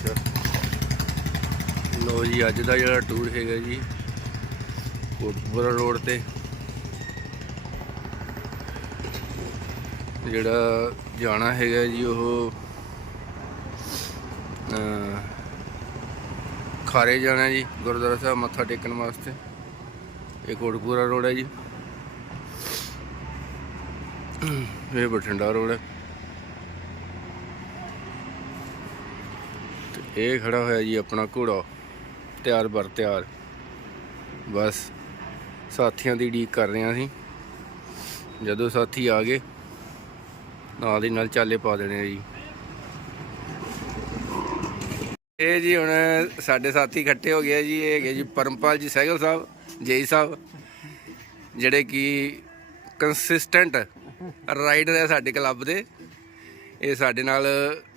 ਅੱਛਾ ਲੋ ਜੀ, ਅੱਜ ਦਾ ਜਿਹੜਾ ਟੂਰ ਹੈਗਾ ਜੀ, ਕੋਟਪੁਰਾ ਰੋਡ ਤੇ। ਜਿਹੜਾ ਜਾਣਾ ਹੈਗਾ ਜੀ ਉਹ ਖਾਰੇ ਜਾਣਾ ਜੀ, ਗੁਰਦੁਆਰਾ ਸਾਹਿਬ ਮੱਥਾ ਟੇਕਣ ਵਾਸਤੇ। ਇਹ ਕੋਟਪੁਰਾ ਰੋਡ ਹੈ ਜੀ। ਇਹ ਬਠਿੰਡਾ ਰੋਡ ਹੈ। ਇਹ ਖੜਾ ਹੋਇਆ ਜੀ ਆਪਣਾ ਘੋੜਾ। ਤਿਆਰ ਬਰ ਤਿਆਰ। ਬਸ ਸਾਥੀਆਂ ਦੀ ਡੀਕ ਕਰ ਰਹੇ ਹਾਂ ਅਸੀਂ। ਜਦੋਂ ਸਾਥੀ ਆ ਗਏ, ਨਾਲ ਹੀ ਨਾਲ ਚਾਲੇ ਪਾ ਦੇਣੇ ਆ ਜੀ। ਇਹ ਜੀ ਹੁਣ ਸਾਡੇ ਸਾਥੀ ਇਕੱਠੇ ਹੋ ਗਏ ਜੀ, ਇਹ ਹੈਗੇ ਜੀ ਪਰਮਪਾਲ ਜੀ ਸਹਿਗਲ ਸਾਹਿਬ, ਜੇਈ ਸਾਹਿਬ, ਜਿਹੜੇ ਕਿ ਕੰਸਿਸਟੈਂਟ ਰਾਈਡਰ ਹੈ ਸਾਡੇ ਕਲੱਬ ਦੇ। ਇਹ ਸਾਡੇ ਨਾਲ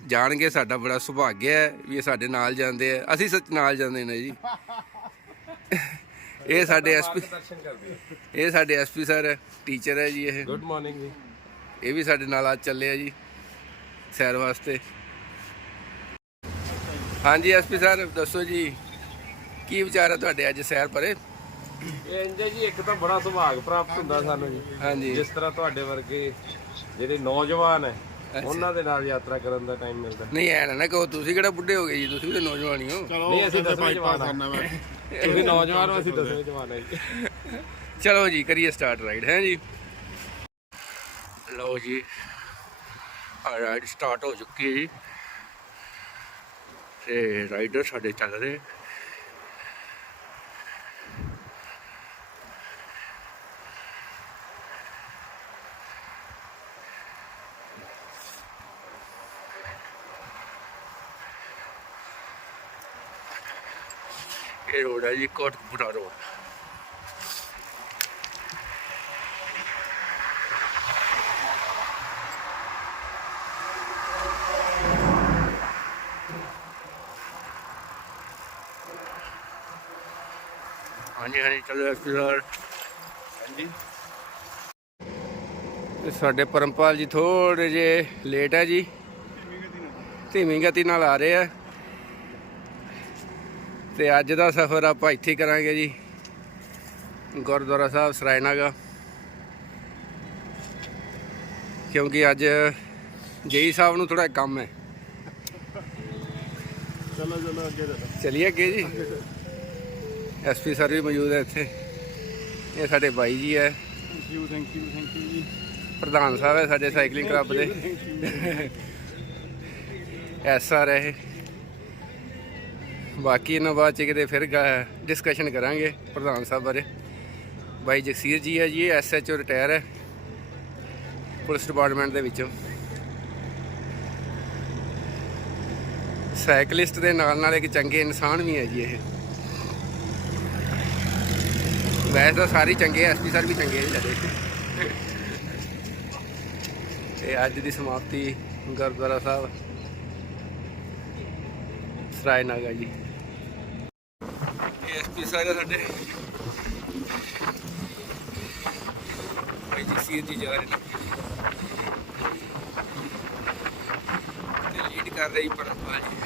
ਜਾਣਗੇ ਸਾਡਾ ਬੜਾ ਸੁਭਾਗਿਆ ਹੈ ਵੀ ਇਹ ਸਾਡੇ ਨਾਲ ਜਾਂਦੇ ਆ। ਅਸੀਂ ਸੱਚ ਨਾਲ ਜਾਂਦੇ ਨੇ ਜੀ। ਇਹ ਸਾਡੇ ਐਸਪੀ ਇਹ ਸਾਡੇ ਐਸਪੀ ਸਰ ਟੀਚਰ ਹੈ ਜੀ ਇਹ। ਗੁੱਡ ਮਾਰਨਿੰਗ ਜੀ। ਇਹ ਵੀ ਸਾਡੇ ਨਾਲ ਅੱਜ ਚੱਲੇ ਆ ਜੀ ਸੈਰ ਵਾਸਤੇ। ਹਾਂਜੀ ਐਸਪੀ ਸਰ ਦੱਸੋ ਜੀ ਕੀ ਵਿਚਾਰ ਹੈ ਤੁਹਾਡੇ ਅੱਜ ਸੈਰ ਪਰੇ? ਇਹ ਇੰਜੇ ਜੀ ਇੱਕ ਤਾਂ ਬੜਾ ਸੁਭਾਗ ਪ੍ਰਾਪਤ ਹੁੰਦਾ ਸਾਨੂੰ ਜੀ। ਹਾਂਜੀ। ਜਿਸ ਤਰ੍ਹਾਂ ਤੁਹਾਡੇ ਵਰਗੇ ਜਿਹੜੇ ਨੌਜਵਾਨ ਹੈ ਉਹਨਾਂ ਦੇ ਨਾਲ ਯਾਤਰਾ ਕਰਨ ਦਾ ਟਾਈਮ ਮਿਲਦਾ। ਨਹੀਂ ਐ ਨਾ ਕਹੋ ਤੁਸੀਂ ਕਿਹੜਾ ਬੁੱਢੇ ਹੋ ਗਏ ਜੀ? ਤੁਸੀਂ ਵੀ ਤਾਂ ਨੌਜਵਾਨ ਹੀ ਹੋ। ਨਹੀਂ ਅਸੀਂ ਦਸਵੇਂ ਜਵਾਨ ਹਾਂ ਤੁਸੀਂ ਨੌਜਵਾਨ ਹੋ ਅਸੀਂ ਦਸਵੇਂ ਜਵਾਨ ਹਾਂ ਜੀ। ਚਲੋ ਜੀ ਕਰੀਏ ਸਟਾਰਟ ਰਾਈਡ ਹੈ ਜੀ? ਲਓ ਜੀ ਆ ਰਾਈਡ ਸਟਾਰਟ ਹੋ ਚੁੱਕੀ ਹੈ ਜੀ। ਤੇ ਰਾਈਡਰ ਸਾਡੇ ਚੱਲ ਰਹੇ। ਇਹ ਰੋਡ ਹੈ ਜੀ ਕੋਟਕਪੂਰਾ ਰੋਡ। ਹਾਂਜੀ ਹਾਂਜੀ ਚਲੋ ਐਕਸਪਲੋਰ ਹਾਂਜੀ। ਸਾਡੇ ਪਰਮਪਾਲ ਜੀ ਥੋੜੇ ਜੇ। ਲੇਟ ਹੈ ਜੀ ਧੀਮੀ ਗਤੀ ਨਾਲ ਆ ਰਹੇ ਆ। ਤੇ ਅੱਜ ਦਾ ਸਫ਼ਰ ਆਪਾਂ ਇੱਥੇ ਕਰਾਂਗੇ ਜੀ ਗੁਰਦੁਆਰਾ ਸਾਹਿਬ ਸਰਾਇਨਾਗਾ। ਕਿਉਂਕਿ ਅੱਜ ਜੇਈ ਸਾਹਿਬ ਨੂੰ ਥੋੜਾ ਕੰਮ ਹੈ। ਚਲੋ ਚਲੋ ਅੱਗੇ ਚਲੋ ਚਲਿਏ ਅੱਗੇ ਜੀ। ਐਸਪੀ ਸਰ ਵੀ ਮੌਜੂਦ ਹੈ ਇੱਥੇ। ਇਹ ਸਾਡੇ ਬਾਈ ਜੀ ਹੈ। Thank you thank you thank you ਜੀ। ਪ੍ਰਧਾਨ ਸਾਹਿਬ ਹੈ ਸਾਡੇ ਸਾਈਕਲਿੰਗ ਕਲੱਬ ਦੇ। ਐਸ ਆਰ ਹੈ ਬਾਕੀ ਇਹਨਾਂ ਬਾਅਦ ਚ ਕਿਤੇ ਫਿਰ ਡਿਸਕਸ਼ਨ ਕਰਾਂਗੇ ਪ੍ਰਧਾਨ ਸਾਹਿਬ ਬਾਰੇ। ਬਾਈ ਜਗਸੀਰ ਜੀ ਹੈ ਜੀ ਐਸ ਐਚ ਓ ਰਿਟਾਇਰ ਹੈ ਪੁਲਿਸ ਡਿਪਾਰਟਮੈਂਟ ਦੇ ਵਿੱਚੋਂ। ਸਾਈਕਲਿਸਟ ਦੇ ਨਾਲ ਨਾਲ ਇੱਕ ਚੰਗੇ ਇਨਸਾਨ ਵੀ ਹੈ ਜੀ ਇਹ। ਵੈਸੇ ਤਾਂ ਸਾਰੇ ਹੀ ਚੰਗੇ ਐਸਪੀ ਸਰ ਵੀ ਚੰਗੇ ਹੈ ਤੇ ਅੱਜ ਦੀ ਸਮਾਪਤੀ ਗੁਰਦੁਆਰਾ ਸਾਹਿਬ ਰਾਏ ਨਾਗਾ ਜੀ। ਐਸਪੀ ਸਾਹਿਬ ਸਾਡੇ। ਭਾਈ ਜੀ ਸੀਰ ਜੀ ਜਾ ਰਹੇ ਨੇ। ਤੇ ਲੀਡ ਕਰ ਰਹੀ ਪਰਮਪਾਲ ਜੀ।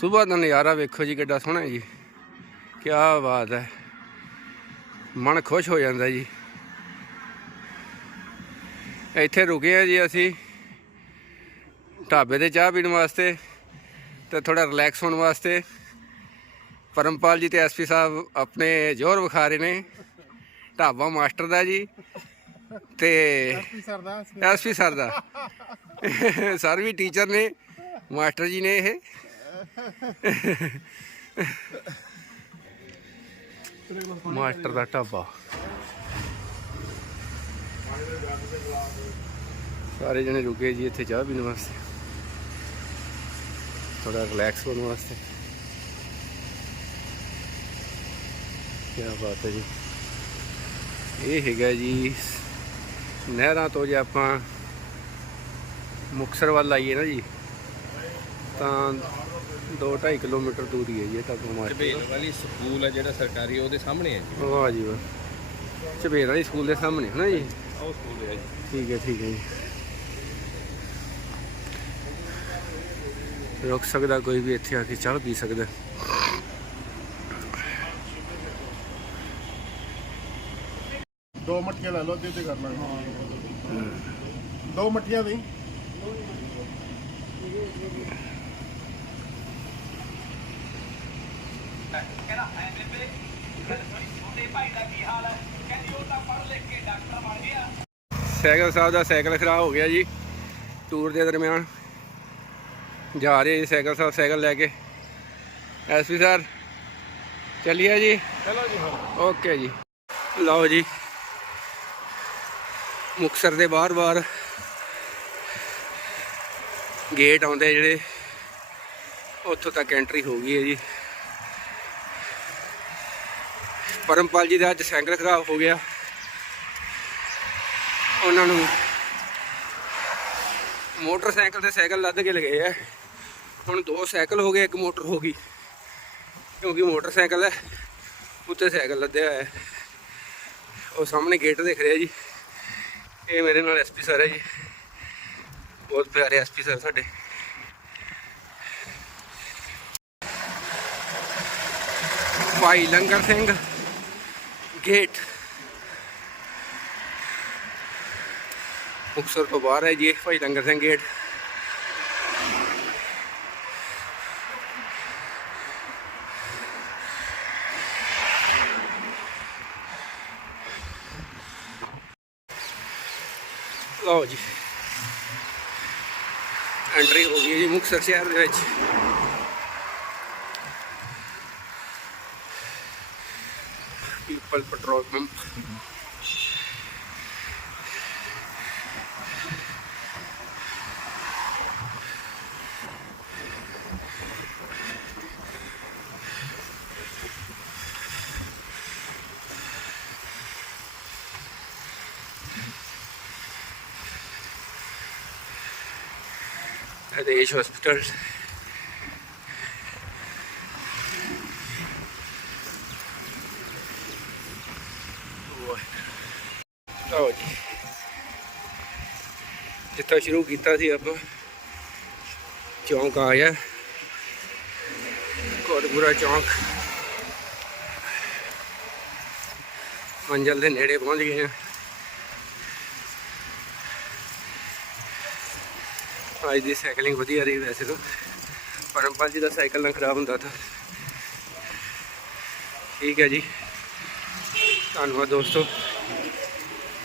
ਸਵੇਰ ਦਾ ਨਜ਼ਾਰਾ ਵੇਖੋ ਜੀ, ਕਿੱਡਾ ਸੋਹਣਾ ਜੀ। ਕੀ ਬਾਤ ਹੈ। ਮਨ ਖੁਸ਼ ਹੋ ਜਾਂਦਾ ਜੀ। ਇੱਥੇ ਰੁਕੇ ਆ ਜੀ ਅਸੀਂ। ਢਾਬੇ ਤੇ ਚਾਹ ਪੀਣ ਵਾਸਤੇ ਤੇ ਥੋੜਾ ਰਿਲੈਕਸ ਹੋਣ ਵਾਸਤੇ। ਪਰਮਪਾਲ ਜੀ ਤੇ ਐਸਪੀ ਸਾਹਿਬ ਆਪਣੇ ਜ਼ੋਰ ਵਿਖਾ ਰਹੇ ਨੇ। ਢਾਬਾ ਮਾਸਟਰ ਦਾ ਜੀ ਤੇ ਸਰਦਾ ਐਸਪੀ ਸਰ ਦਾ। ਸਰ ਵੀ ਟੀਚਰ ਨੇ, ਮਾਸਟਰ ਜੀ ਨੇ ਇਹ। ਮਾਸਟਰ ਦਾ ਢਾਬਾ। ਸਾਰੇ ਜਣੇ ਰੁਕੇ ਜੀ ਇੱਥੇ ਚਾਹ ਪੀਣ ਵਾਸਤੇ। ਥੋੜਾ ਰਿਲੈਕਸ ਹੋਣ ਵਾਸਤੇ। ਕੀ ਬਾਤ ਹੈ ਜੀ। ਇਹ ਹੈਗਾ ਜੀ, ਨਹਿਰਾਂ ਤੋਂ ਜੇ ਆਪਾਂ ਮੁਕਸਰ ਵੱਲ ਆਈਏ ਨਾ ਜੀ, ਤਾਂ 2.5 ਕਿਲੋਮੀਟਰ ਦੂਰੀ ਹੈ ਜੀ ਇਹ ਤੱਕ ਮਾਰਕੀਟ ਝਬੇਲ ਵਾਲੀ ਸਕੂਲ ਹੈ ਜਿਹੜਾ ਸਰਕਾਰੀ ਉਹਦੇ ਸਾਹਮਣੇ ਹੈ ਜੀ। ਵਾਹ ਜੀ ਵਾਹ। ਚਬੇਰ ਵਾਲੀ ਸਕੂਲ ਦੇ ਸਾਹਮਣੇ ਹੈ ਨਾ ਜੀ? ਉਹ ਸਕੂਲ ਹੈ ਜੀ। ਠੀਕ ਹੈ ਠੀਕ ਹੈ ਜੀ। ਰੁਕ ਸਕਦਾ ਕੋਈ ਵੀ ਇੱਥੇ ਆ ਕੇ ਚਾਹ ਪੀ ਸਕਦਾ। ਦੋ ਮੱਠੀਆਂ ਲੈ ਲਓ ਅੱਧੇ ਤੇ ਕਰ ਲਾਂਗੇ। ਦੋ ਮੱਠੀਆਂ ਦੇ। ਸਾਈਕਲ ਸਾਹਿਬ ਦਾ ਸਾਈਕਲ ਖਰਾਬ ਹੋ ਗਿਆ ਜੀ ਟੂਰ ਦੇ ਦਰਮਿਆਨ। ਜਾ ਰਹੇ ਜੀ ਸਾਈਕਲ ਸਾਹਿਬ ਸਾਈਕਲ ਲੈ ਕੇ। ਐਸਪੀ ਸਰ ਚੱਲੀਏ ਜੀ? ਚਲੋ ਜੀ ਹਾਂ ਓਕੇ ਜੀ। ਲਓ ਜੀ। ਮੁਕਸਰ ਦੇ ਬਾਹਰ-ਬਾਹਰ ਗੇਟ ਆਉਂਦੇ ਜਿਹੜੇ ਉੱਥੋਂ ਤੱਕ ਐਂਟਰੀ ਹੋ ਗਈ ਹੈ ਜੀ। ਪਰਮਪਾਲ ਜੀ ਦਾ ਅੱਜ ਸਾਈਕਲ ਖਰਾਬ ਹੋ ਗਿਆ। ਉਹਨਾਂ ਨੂੰ ਮੋਟਰਸਾਈਕਲ ਤੇ ਸਾਈਕਲ ਲੱਦ ਕੇ ਲਗਏ ਆ। ਹੁਣ ਦੋ ਸਾਈਕਲ ਹੋ ਗਏ, ਇੱਕ ਮੋਟਰ ਹੋ ਗਈ। ਕਿਉਂਕਿ ਮੋਟਰਸਾਈਕਲ ਹੈ, ਉੱਤੇ ਸਾਈਕਲ ਲੱਦਿਆ ਹੋਇਆ ਉਹ ਸਾਹਮਣੇ ਗੇਟ ਦਿਖ ਰਿਹਾ ਜੀ। ਇਹ ਮੇਰੇ ਨਾਲ ਐਸਪੀ ਸਰ ਹੈ ਜੀ। ਬਹੁਤ ਪਿਆਰੇ ਐਸਪੀ ਸਰ ਸਾਡੇ। ਭਾਈ ਲੰਗਰ ਸਿੰਘ। ਗੇਟ ਮੁਕਤਸਰ ਤੋਂ ਬਾਹਰ ਹੈ ਜੀ, ਭਾਈ ਲੰਗਰ ਸਿੰਘ ਗੇਟ ਲਓ ਜੀ। ਐਂਟਰੀ ਹੋ ਗਈ ਜੀ ਮੁਕਤਸਰ ਸ਼ਹਿਰ ਦੇ ਵਿੱਚ। petrol at the Age Hospital. ਜਿੱਥੋਂ ਸ਼ੁਰੂ ਕੀਤਾ ਸੀ ਆਪਾਂ। ਚੌਂਕ ਆ ਗਿਆ। ਚੌਂਕ। ਮੰਜ਼ਲ ਦੇ ਨੇੜੇ ਪਹੁੰਚ ਗਏ ਹਾਂ ਅੱਜ ਦੀ ਸਾਈਕਲਿੰਗ ਵਧੀਆ ਰਹੀ ਵੈਸੇ ਤਾਂ। ਪਰਮਪਾਲ ਜੀ ਦਾ ਸਾਈਕਲ ਨਾ ਖਰਾਬ ਹੁੰਦਾ ਤਾਂ। ਠੀਕ ਹੈ ਜੀ। ਧੰਨਵਾਦ ਦੋਸਤੋ।